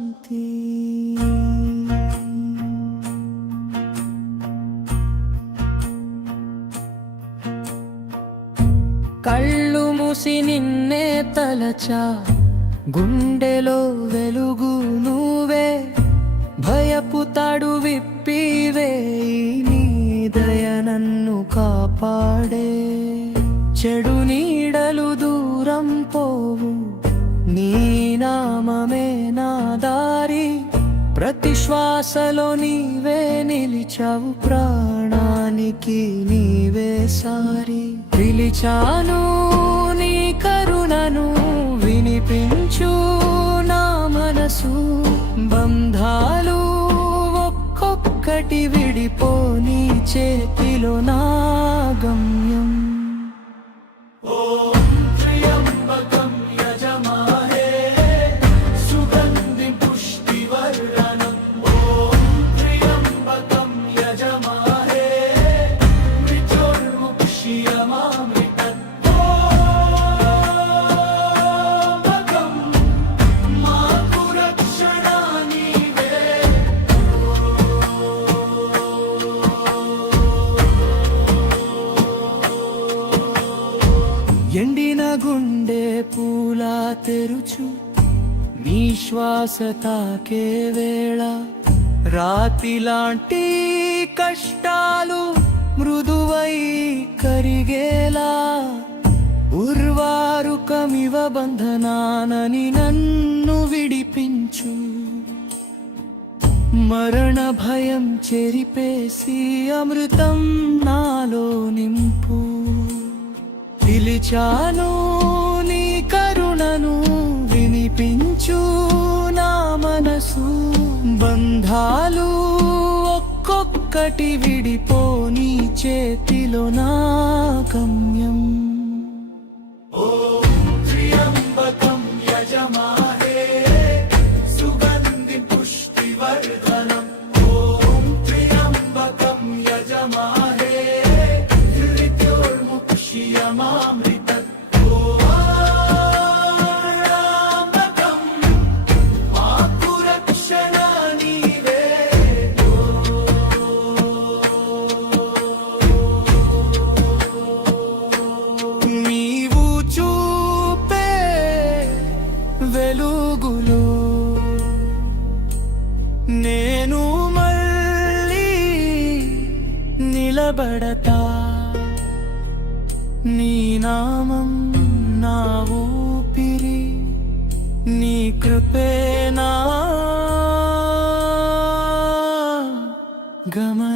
శాంతి. కళ్ళు మూసి నిన్నే తలచా, గుండెలో వెలుగు నువ్వే, భయపు తాడు విప్పివేయి, నీ దయ నన్ను కాపాడే. చెడు నీడలు దూరం పోవు, నీ నామమే నా దారి, ప్రతి శ్వాసలో నీవే నిలిచావు, ప్రాణానికి నీవే సారి. పిలిచాను నీ కరుణను, వినిపించు నా మనసు, బంధాలు ఒక్కొక్కటి విడిపోని చేతిలో నా గమ్యం. ఎండిన గుండె పూలా తెరుచు, నీ శ్వాస తాకే వేళ, రాతిలాంటి కష్టాలు మృదువై కరిగేలా, ఉర్వారుకమివ బంధనానని నన్ను విడిపించు. మరణ భయం చెరిపేసి అమృతం నాలో నింపు. పిలిచాను నీ కరుణను, వినిపించు నా మనసు, బంధాలు ఒక్కొక్కటి విడిపోని చేతిలో నా గమ్యం. వెలుగులో నేను మళ్ళీ నిలబడతా, నీ నామం నా ఊపిరి, నీ కృపే నా గమ.